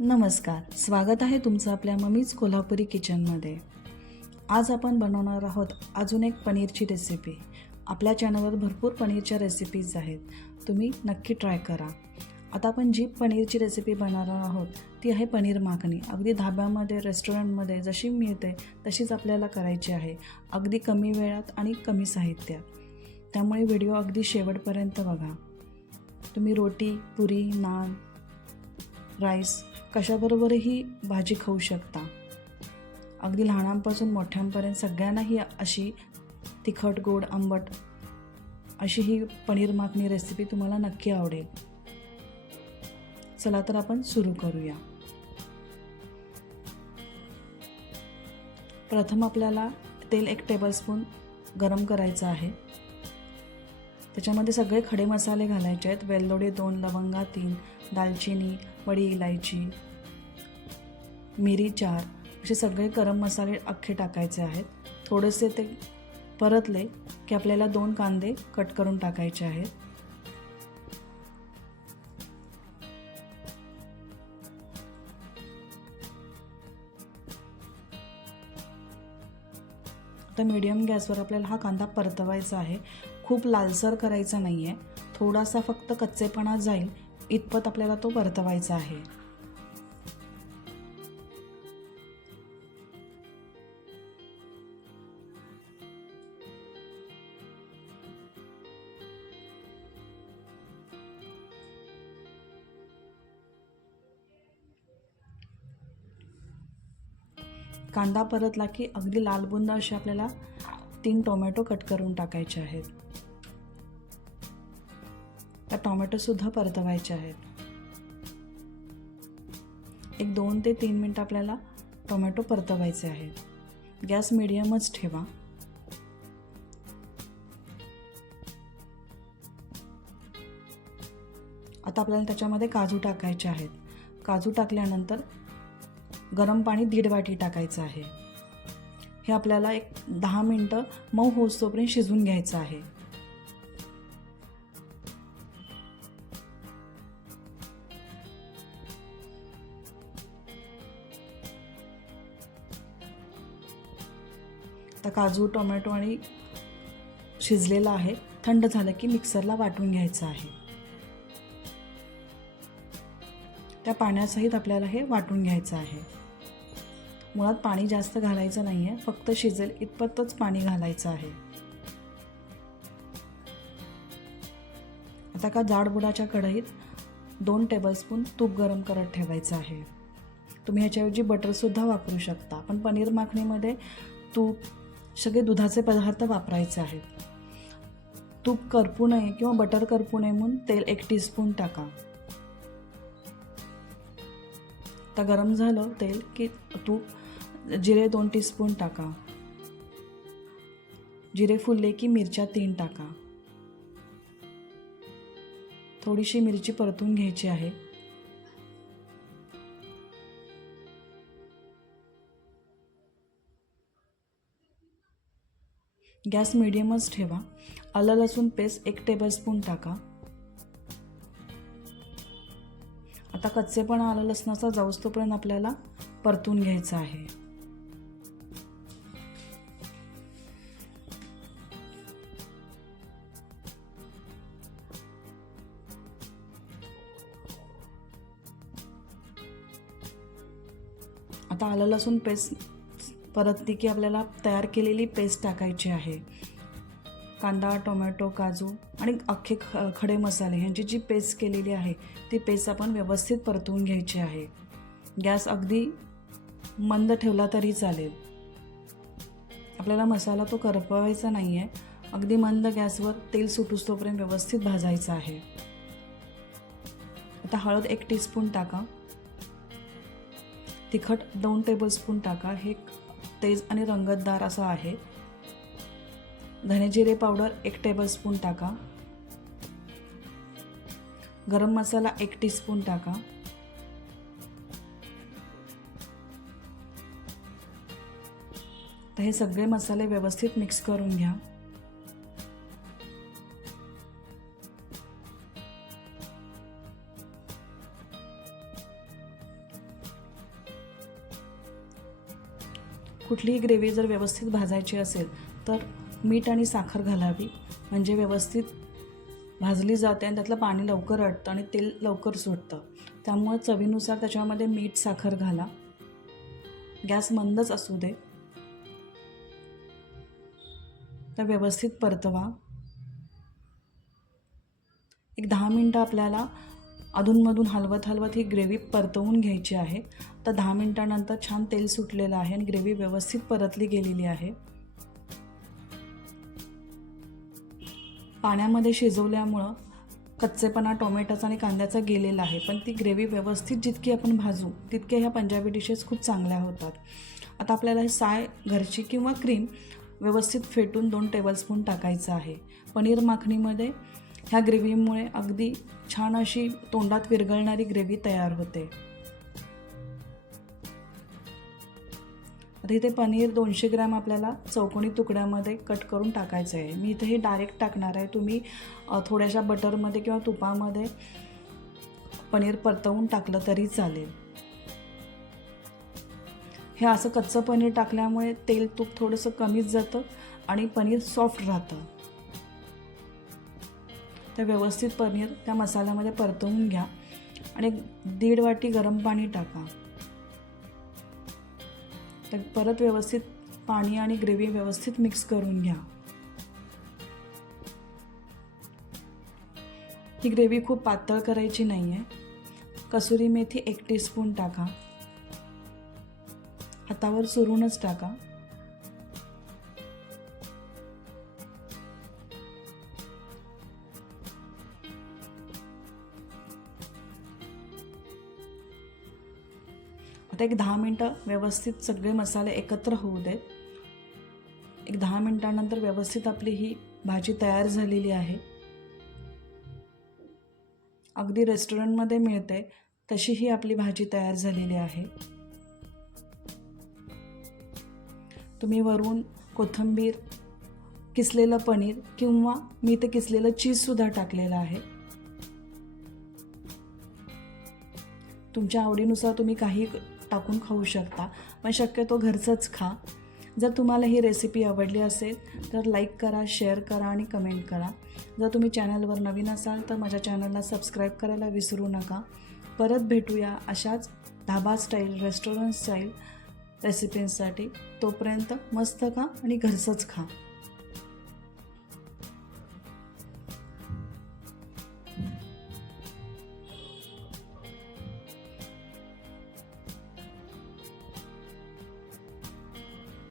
नमस्कार, स्वागत आहे तुमचं आपल्या मम्मीज कोल्हापुरी किचनमध्ये। आज आपण बनवणार आहोत अजून एक पनीरची रेसिपी। आपल्या चॅनलवर भरपूर पनीरच्या रेसिपीज आहेत, तुम्ही नक्की ट्राय करा। आता आपण जी पनीरची रेसिपी बनवणार आहोत ती आहे पनीर माखनी। अगदी धाब्यामध्ये रेस्टॉरंटमध्ये जशी मिळते तशीच आपल्याला करायची आहे, अगदी कमी वेळात आणि कमी साहित्यात। त्यामुळे व्हिडिओ अगदी शेवटपर्यंत बघा। तुम्ही रोटी, पुरी, नान, राईस कशाबरोबरही भाजी खाऊ शकता। अगदी लहानांपासून मोठ्यांपर्यंत सगळ्यांना ही अशी तिखट, गोड, आंबट अशी ही पनीर माखनी रेसिपी तुम्हाला नक्की आवडेल। चला तर आपण सुरू करूया। प्रथम आपल्याला तेल 1 टेबलस्पून गरम करायचं आहे। त्याच्यामध्ये सगळे खडे मसाले घालायचे आहेत। वेलदोडे 2, लवंगा 3, दालचिनी, बडी इलायची, मिरी 4 असे सगळे गरम मसाले अख्खे टाकायचे आहेत। थोडेसे ते परतले की आपल्याला 2 कांदे कट करून टाकायचे आहेत। आता मीडियम गॅसवर आपल्याला हा कांदा परतवायचा आहे। खूप लालसर करायचा नाही आहे, थोडासा फक्त कच्चेपणा जाईल इतपत आपल्याला तो परतवायचा आहे। कांदा परतला की अगदी लालबुंद असे आपल्याला 3 टोमॅटो कट करून टाकायचे आहेत। त्या टोमॅटो सुद्धा परतवायचे आहेत। एक 2 ते 3 मिनिट आपल्याला टोमॅटो परतवायचे आहेत। गॅस मीडियमच ठेवा। आता आपल्याला त्याच्यामध्ये काजू टाकायचे आहेत। काजू टाकल्यानंतर गरम पाणी 1.5 वाटी टाकायचं आहे। हे आपल्याला एक 10 मिनिटं मऊ होईस्तोपर्यंत शिजवून घ्यायचं आहे। आता काजू, टोमॅटो आणि शिजलेला आहे। थंड झालं की मिक्सरला वाटून घ्यायचं आहे। त्या पाण्यासहित आपल्याला हे वाटून घ्यायचं आहे। मुळात पाणी जास्त घालायचं नाही आहे, फक्त शिजेल इतपतच पाणी घालायचं आहे। आता का जाडबुडाच्या कढईत 2 टेबलस्पून तूप गरम करत ठेवायचं आहे। तुम्ही ह्याच्याऐवजी बटरसुद्धा वापरू शकता, पण पनीर माखणीमध्ये तूप, सगळे दुधाचे पदार्थ वापरायचे आहेत। तूप करपू नये किंवा बटर करपू नये म्हणून तेल 1 टीस्पून टाका। आता गरम झालं तेल की तूप, जिरे 2 टीस्पून टाका। जिरे फुलले की मिरच्या 3 टाका। थोडीशी मिरची परतून घ्यायची आहे। गॅस मीडियमच ठेवा। आलं लसूण पेस्ट 1 टेबलस्पून टाका। आता कच्चेपणा आलं लसणाचा जाऊस्तोपर्यंत आपल्याला परतून घ्यायचं आहे। आता आलं लसूण पेस्ट परतली की आपल्याला तयार केलेली पेस्ट टाकायची आहे। कांदा, टोमॅटो, काजू आणि अख्खे खडे मसाले ह्यांची जी पेस्ट केलेली आहे ती पेस्ट आपण व्यवस्थित परतवून घ्यायची आहे। गॅस अगदी मंद ठेवला तरी चालेल। आपल्याला मसाला तो करपवायचा नाही आहे, अगदी मंद गॅसवर तेल सुटूस्तोपर्यंत व्यवस्थित भाजायचं आहे। आता हळद 1 टीस्पून टाका। तिखट 2 टेबलस्पून टाका। हे तेज आणि रंगतदार असं आहे। धने जिरे पावडर 1 टेबलस्पून टाका। गरम मसाला 1 टीस्पून टाका। तर हे सगळे मसाले व्यवस्थित मिक्स करून घ्या। कुठलीही ग्रेव्ही जर व्यवस्थित भाजायची असेल तर मीठ आणि साखर घालावी, म्हणजे व्यवस्थित भाजली जाते आणि त्यातलं पाणी लवकर आटतं आणि तेल लवकर सुटतं. त्यामुळे चवीनुसार त्याच्यामध्ये मीठ साखर घाला. गॅस मंदच असू दे. तर व्यवस्थित परतवा. एक 10 मिनटं आपल्याला अधूनमधून हलवत ही ग्रेव्ही परतवून घ्यायची आहे. तर 10 मिनटानंतर छान तेल सुटलेलं आहे आणि ग्रेव्ही व्यवस्थित परतली गेलेली आहे. पाण्यामध्ये शिजवल्यामुळं कच्चेपणा टोमॅटोचा आणि कांद्याचा गेलेला आहे, पण ती ग्रेव्ही व्यवस्थित जितकी आपण भाजू तितक्या ह्या पंजाबी डिशेस खूप चांगल्या होतात. आता आपल्याला हे साय घरची किंवा क्रीम व्यवस्थित फेटून 2 टेबलस्पून टाकायचं आहे. पनीर माखणीमध्ये ह्या ग्रेव्हीमुळे अगदी छान अशी तोंडात विरघळणारी ग्रेव्ही तयार होते. आता इथे पनीर 200 ग्रॅम आपल्याला चौकोनी तुकड्यामध्ये कट करून टाकायचं आहे. मी इथे हे डायरेक्ट टाकणार आहे. तुम्ही थोड्याशा बटरमध्ये किंवा तुपामध्ये पनीर परतवून टाकलं तरी चालेल. हे असं कच्चं पनीर टाकल्यामुळे तेल तूप थोडंसं कमीच जातं आणि पनीर सॉफ्ट राहतं. तर व्यवस्थित पनीर त्या मसाल्यामध्ये परतवून घ्या आणि 1.5 वाटी गरम पाणी टाका. तर परत व्यवस्थित पाणी आणि ग्रेव्ही व्यवस्थित मिक्स करून घ्या. ही ग्रेव्ही खूप पातळ करायची नाही आहे. कसुरी मेथी 1 टीस्पून टाका. हातावर चुरूनच टाका. आता एक 10 मिनटं व्यवस्थित सगळे मसाले एकत्र होऊ देत. एक 10 मिनटानंतर व्यवस्थित आपली ही भाजी तयार झालेली आहे. अगदी रेस्टॉरंटमध्ये मिळते तशी ही आपली भाजी तयार झालेली आहे. तुम्ही वरून कोथिंबीर, किसलेलं पनीर किंवा मी ते किसलेलं चीजसुद्धा टाकलेलं आहे. तुमच्या आवडीनुसार तुम्ही काही टाकून खाऊ शकता, पण शक्यतो घरचंच खा. जर तुम्हाला ही रेसिपी आवडली असेल तर लाईक करा, शेअर करा आणि कमेंट करा. जर तुम्ही चॅनलवर नवीन असाल तर माझ्या चॅनलला सबस्क्राईब करायला विसरू नका. परत भेटूया अशाच धाबा स्टाईल, रेस्टॉरंट स्टाईल रेसिपींसाठी. तोपर्यंत मस्त खा आणि घरचंच खा.